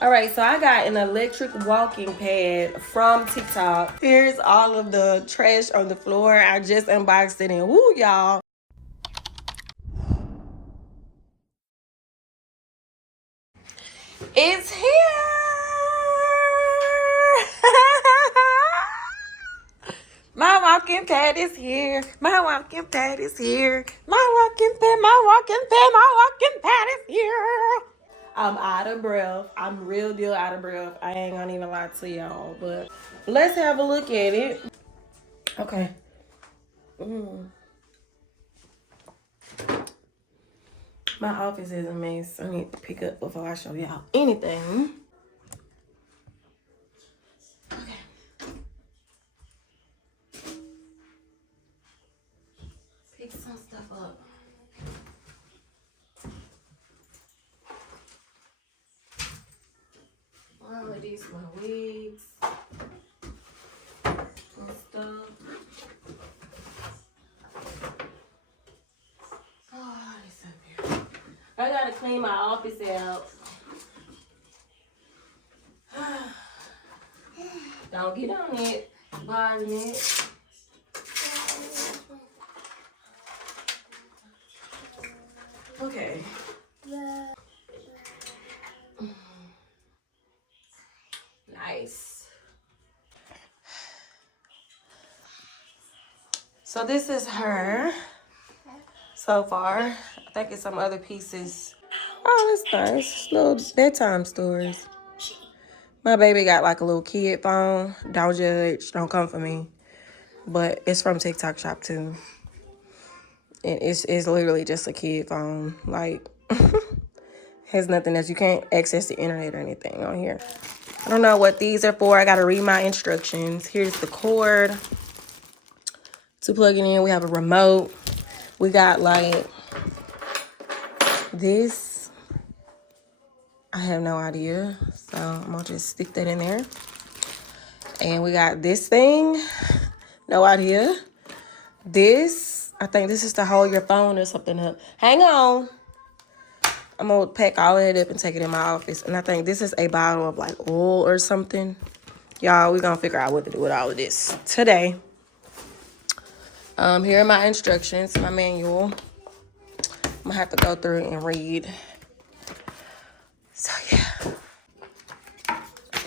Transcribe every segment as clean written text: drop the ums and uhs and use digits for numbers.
All right, so I got an electric walking pad from TikTok. Here's all of the trash on the floor. I just unboxed it and woo, y'all. It's here. My walking pad is here. My walking pad is here. My walking pad, my walking pad, my walking pad is here. I'm out of breath. I'm real deal out of breath. I ain't gonna even lie to y'all, but let's have a look at it. Okay. My office is a mess. I need to pick up before I show y'all anything. Okay. Pick some stuff up. All of these my wigs and stuff. Oh, it's up here. I gotta clean my office out. Don't get on it. Bothering it. Okay. Nice. So this is her so far. I think it's some other pieces. Oh, that's nice. Little bedtime stories. My baby got like a little kid phone. Don't judge. Don't come for me. But it's from TikTok Shop too. And it's literally just a kid phone. Like, has nothing that you can't access the internet or anything on here. I don't know what these are for. I got to read my instructions. Here's the cord to plug it in. We have a remote. We got like this. I have no idea. So I'm going to just stick that in there. And we got this thing. No idea. This, I think this is to hold your phone or something up. Hang on. I'm going to pack all of it up and take it in my office. And I think this is a bottle of like oil or something. Y'all, we're going to figure out what to do with all of this today. Here are my instructions, my manual. I'm going to have to go through and read. So, yeah.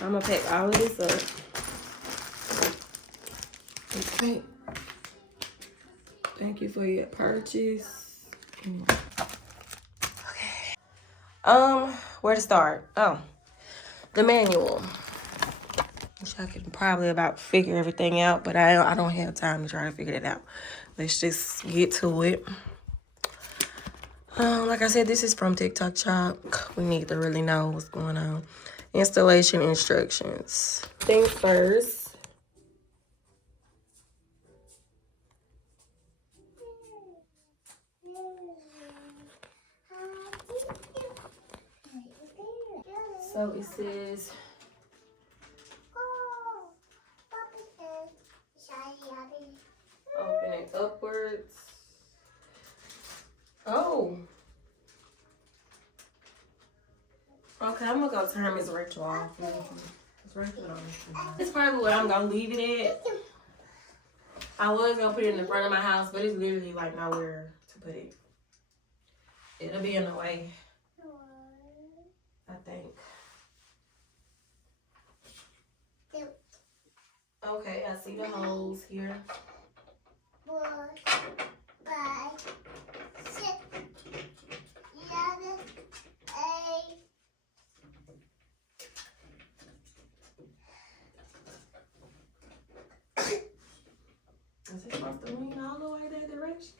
I'm going to pack all of this up. Okay. Thank you for your purchase. Okay. Where to start? Oh, the manual. Which I can probably about figure everything out, but I don't have time to try to figure it out. Let's just get to it. Like I said, this is from TikTok Shop. We need to really know what's going on. Installation instructions. Things first. So it says open it upwards. Oh. Okay, I'm gonna go turn Miss Rachel off. It's probably where I'm gonna leave it at. I was gonna put it in the front of my house, but it's literally like nowhere to put it. It'll be in the way, I think. Okay, I see the holes here. 4, 5, 6, 7, 8. Is it supposed to lean all the way that direction?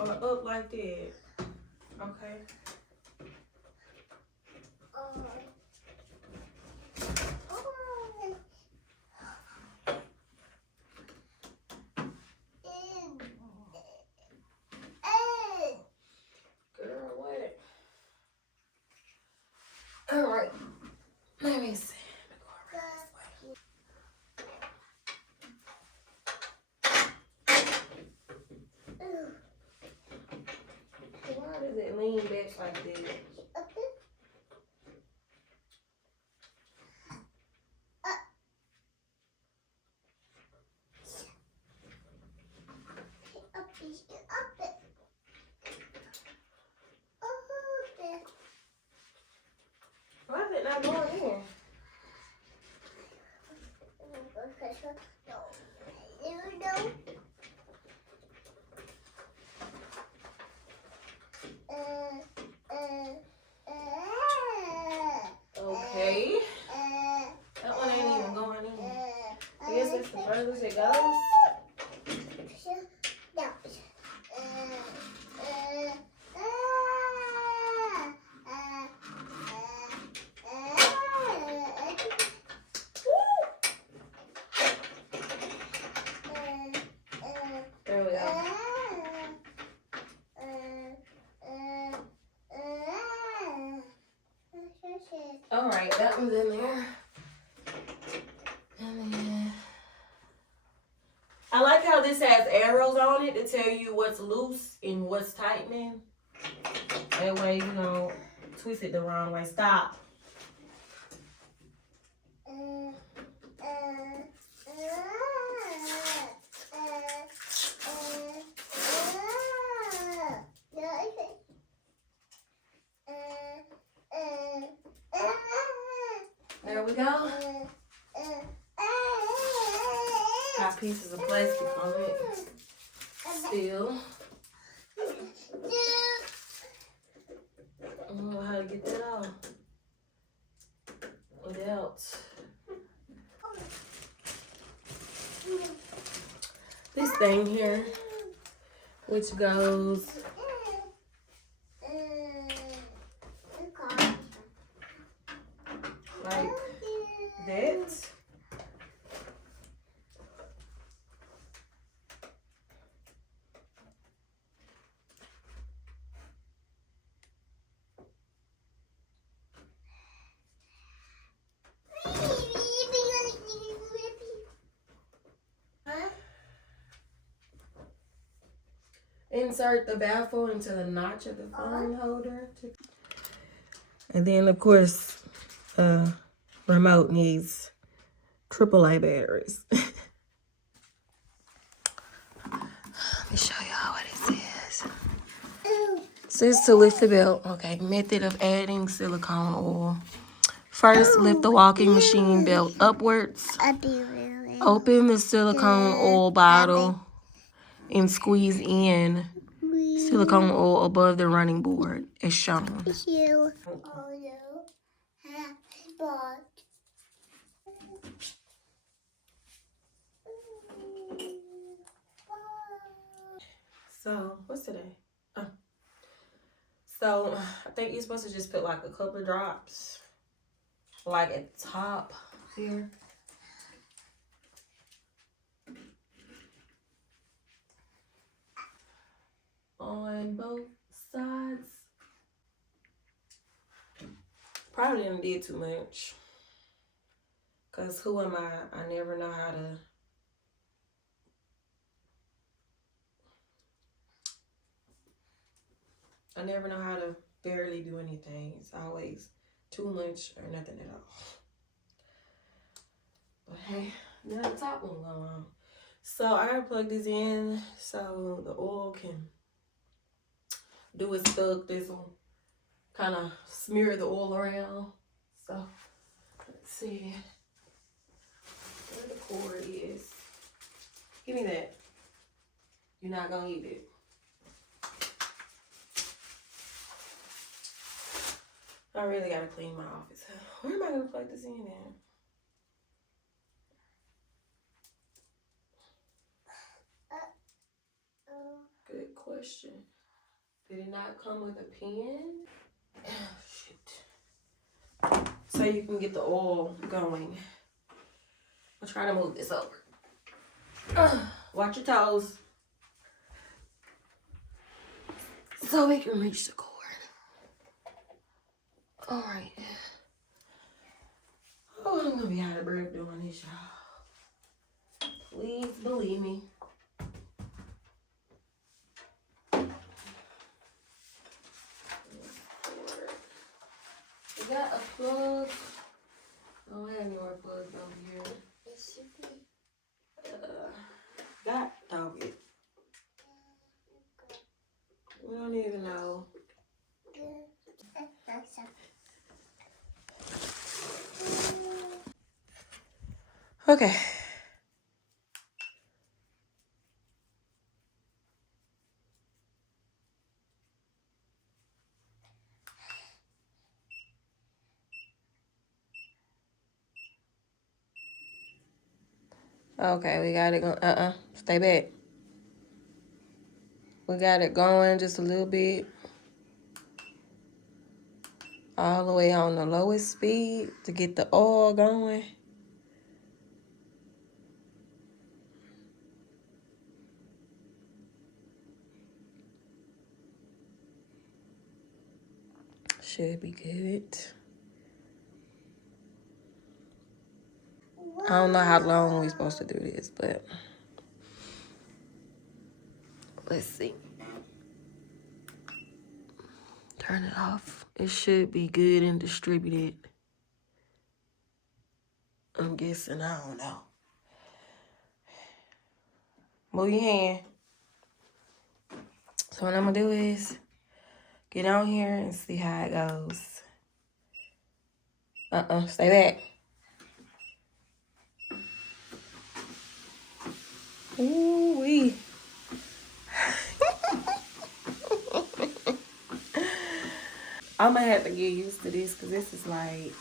Or up like that? Okay. Girl, what? All right. Let me see. Why does it lean back like this? All right, that one's in there. And then I like how this has arrows on it to tell you what's loose and what's tightening. That way you don't twist it the wrong way. Stop. There we go. Got pieces of plastic on it. Still. I don't know how to get that off without this thing here, which goes like that. Insert the baffle into the notch of the phone holder. And then, of course, remote needs AAA batteries. Let me show y'all what it says. It says to lift the belt. Okay, method of adding silicone oil. First, lift the walking machine belt upwards. Open the silicone oil bottle and squeeze in silicone oil above the running board as shown. So, what's today? So, I think you're supposed to just put like a couple of drops, like at the top here. On both sides. Probably didn't did too much. Because who am I? I never know how to. I never know how to barely do anything. It's always too much or nothing at all. But hey, now the top one going on. So I gotta plug this in so the oil can do its stuff. This will kind of smear the oil around. So let's see where the cord is. Give me that. You're not gonna eat it. I really gotta clean my office. Where am I gonna plug this in at? Good question. Did it not come with a pen? Oh, shoot. So you can get the oil going. I'll try to move this over. Watch your toes. So we can reach the cord. All right. Oh, I'm gonna be out of breath doing this, y'all. Please believe me. We got a plug. I don't have any more plugs over here. Got dog it. We don't even know. Okay. Okay, we got it going. Stay back. We got it going just a little bit. All the way on the lowest speed to get the oil going. Should be good. I don't know how long we're supposed to do this, but let's see. Turn it off. It should be good and distributed. I'm guessing, I don't know. Move your hand. So what I'm gonna do is get on here and see how it goes. Stay back. Ooh-wee. I'm gonna have to get used to this because this is like,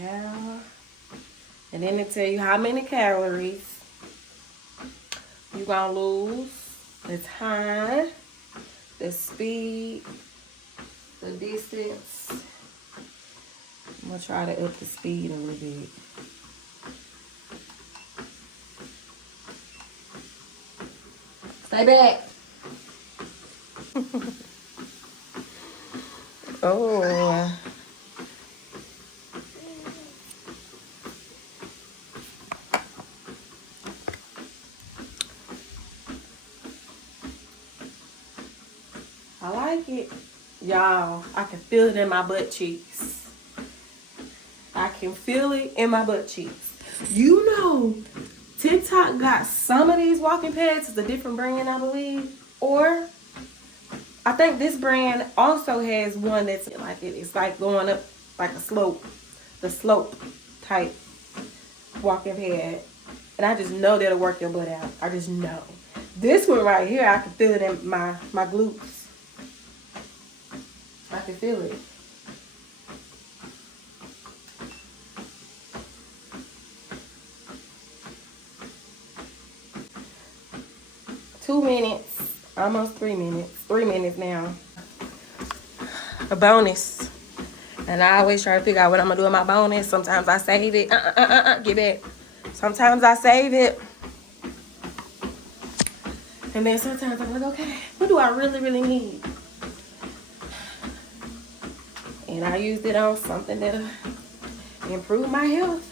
yeah. And then it tell you how many calories you gonna lose, the time, the speed, the distance. I'm gonna try to up the speed a little bit. Stay back. Oh. I like it. Y'all, I can feel it in my butt cheeks. I can feel it in my butt cheeks. You know, TikTok got some of these walking pads. It's a different brand, I believe. Or I think this brand also has one that's like it's like going up like a slope. The slope type walking pad. And I just know that'll work your butt out. I just know. This one right here, I can feel it in my glutes. I can feel it. Two minutes, almost 3 minutes. 3 minutes now. A bonus. And I always try to figure out what I'm gonna do with my bonus. Sometimes I save it. Get back. Sometimes I save it. And then sometimes I'm like, okay, what do I really, really need? And I used it on something that'll improve my health.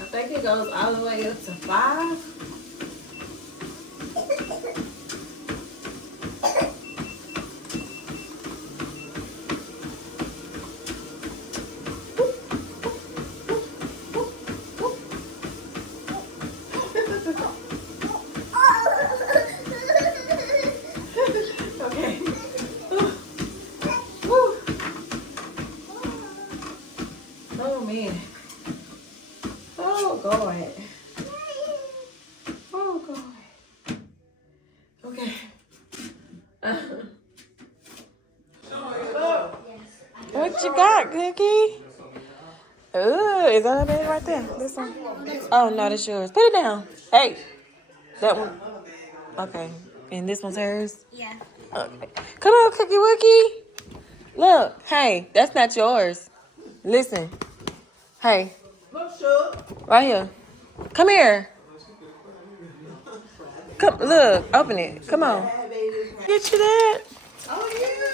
I think it goes all the way up to 5. Okay. Oh man. Oh God. Oh God. Okay. What you got, Cookie? Ooh, is that a bag right there? This one? Oh no, that's yours. Put it down. Hey, that one. Okay, and this one's hers. Yeah. Okay. Come on, Cookie Wookie. Look, hey, that's not yours. Listen. Hey. Right here. Come here. Come, look, open it. Come on. Get you that. Oh, yeah.